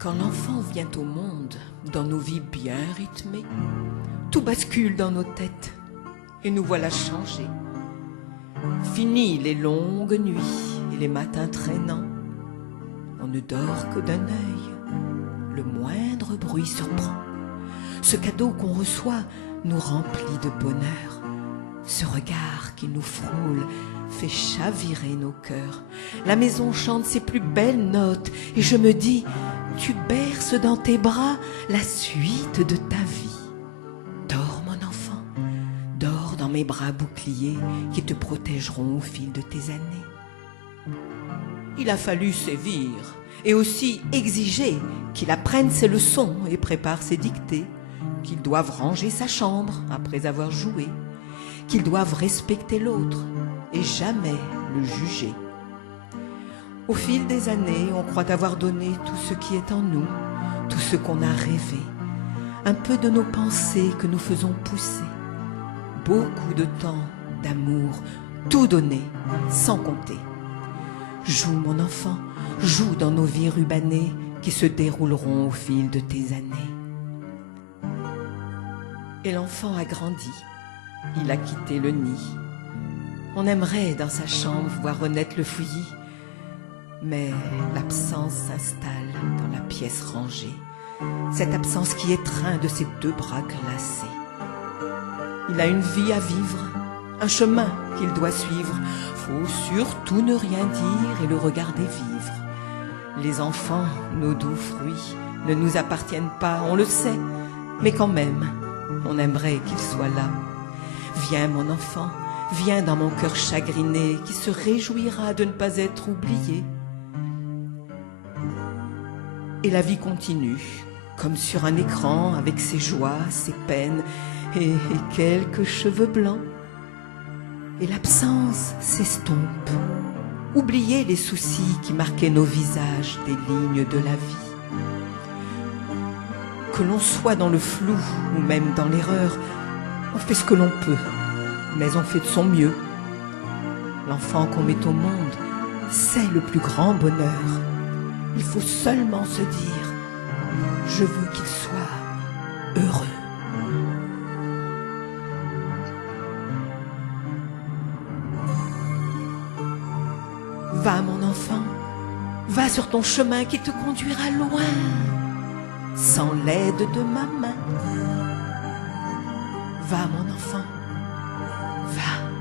Quand l'enfant vient au monde, dans nos vies bien rythmées, tout bascule dans nos têtes et nous voilà changés. Fini les longues nuits et les matins traînants, on ne dort que d'un œil, le moindre bruit surprend. Ce cadeau qu'on reçoit nous remplit de bonheur. Ce regard qui nous frôle fait chavirer nos cœurs. La maison chante ses plus belles notes et je me dis, tu berces dans tes bras la suite de ta vie. Dors mon enfant, dors dans mes bras boucliers qui te protégeront au fil de tes années. Il a fallu sévir et aussi exiger qu'il apprenne ses leçons et prépare ses dictées, qu'il doive ranger sa chambre après avoir joué, qu'ils doivent respecter l'autre et jamais le juger. Au fil des années, on croit avoir donné tout ce qui est en nous, tout ce qu'on a rêvé, un peu de nos pensées que nous faisons pousser, beaucoup de temps, d'amour, tout donné, sans compter. Joue mon enfant, joue dans nos vies rubanées qui se dérouleront au fil de tes années. Et l'enfant a grandi, il a quitté le nid. On aimerait dans sa chambre voir renaître le fouillis, mais l'absence s'installe dans la pièce rangée, cette absence qui étreint de ses deux bras glacés. Il a une vie à vivre, un chemin qu'il doit suivre, faut surtout ne rien dire et le regarder vivre. Les enfants, nos doux fruits, ne nous appartiennent pas, on le sait, mais quand même, on aimerait qu'ils soient là. Viens mon enfant, viens dans mon cœur chagriné qui se réjouira de ne pas être oublié. Et la vie continue, comme sur un écran, avec ses joies, ses peines et quelques cheveux blancs. Et l'absence s'estompe. Oubliez les soucis qui marquaient nos visages des lignes de la vie. Que l'on soit dans le flou ou même dans l'erreur, on fait ce que l'on peut, mais on fait de son mieux. L'enfant qu'on met au monde, c'est le plus grand bonheur. Il faut seulement se dire, je veux qu'il soit heureux. Va mon enfant, va sur ton chemin qui te conduira loin, sans l'aide de ma main. Va mon enfant, va.